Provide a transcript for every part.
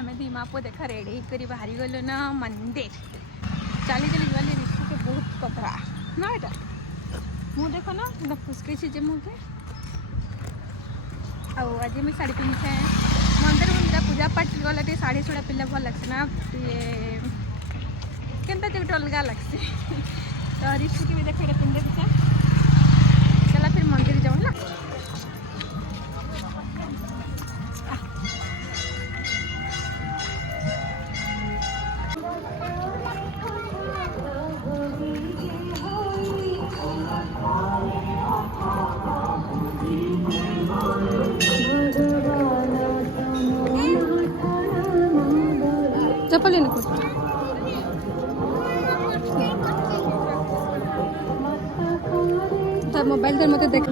आम दीमापो देख रेडी कर बाहरी गलु ना मंदिर चली चली गली ऋषि के बहुत पतरा ना बेटा मुँह देख ना फुसके जे मुझे आज मुझे शाढ़ी पिंधे मंदिर मंदिर पूजा पाठ गला टे शाढ़ी छुड़ा पिंधे भल लगे ना केनता जो अलग लगसी तो ऋषि की भी देख पिंधे दीछे चला फिर मंदिर जाऊँ ना चप्पल लेने को तब मोबाइल कर मत देख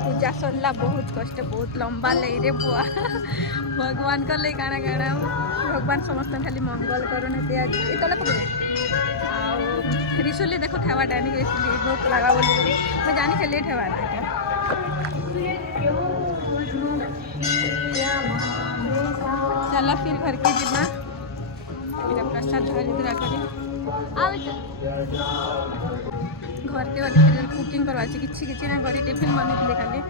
पूजा सरला बहुत कष्ट बहुत लंबा लई रे बुआ भगवान का लई गाना गाना भगवान समस्त खाली मंगल करूँ आज ये रिसोली देखो ठेवा डानी भूख लगा बोली मैं जानी के लेट हेवा चला फिर घर के जीमा प्रसाद धरा कर घर के फिर कुकिंग करवा किसी ना घर टिफिन बन खाली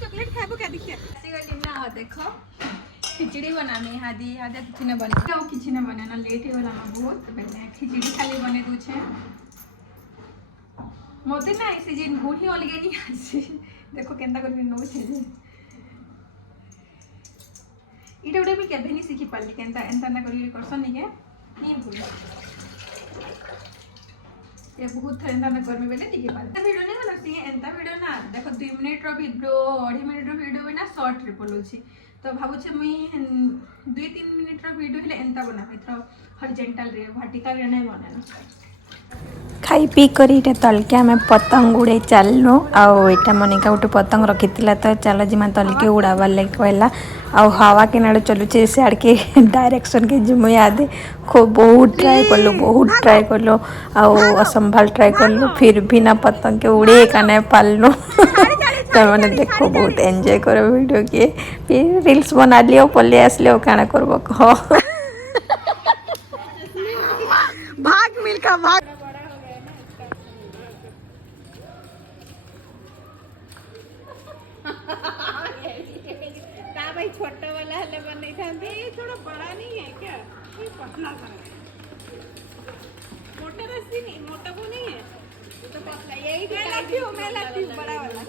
चॉकलेट खाबो क्या देखिए ना देखो खिचड़ी बनाने हादी हादी किसी ने बने क्या किसी ने बने ना लेट है वाला बहुत पहले खिचड़ी खाली बने दूचे मोते ना ऐसे जिन बूढ़ी अलगे नहीं आसी देखो केंदा कर नो छे जे इटा उडे भी केबे नहीं सीखी पाली केंदा एंता ना करी करसन नहीं है नहीं भूल ये बहुत एंता ना कर में बेले टिके पाली वीडियो नहीं बनसी एंता वीडियो ना देखो 2 मिनिट रो वीडियो 2.5 मिनिट रो वीडियो बिना शॉर्ट ट्रिपल होची तो भावुचे मुई 2-3 मिनिट रो वीडियो हेले एंता बना तो हॉरिजॉन्टल रे वर्टिकल रे नहीं बनाना खाई पी कर तलके आम पतंग उड़े चलनु आटा मनिका गोटे पतंग रखी तो चल जिमा तलके उड़ाबार लगे कहला आ हवा के नाड़ चलुचे सियाड़ के डायरेक्शन के जिमु याद खूब बहुत ट्राए कलु असंभाल ट्राए कलु फिर भी ना पतंग के उड़े का नहीं पालनु तो मैंने देखो बहुत एंजॉय करो वीडियो के फिर रील्स बना लियो पले आसले काना करबो कह भाग मिलका भाग भाई छोटा वाला हले बने था ये थोड़ा बड़ा नहीं है क्या ये पतला सा मोटा रस्सी नहीं मोटा वो नहीं है तो पतला यही मैं लगती हूँ बड़ा वाला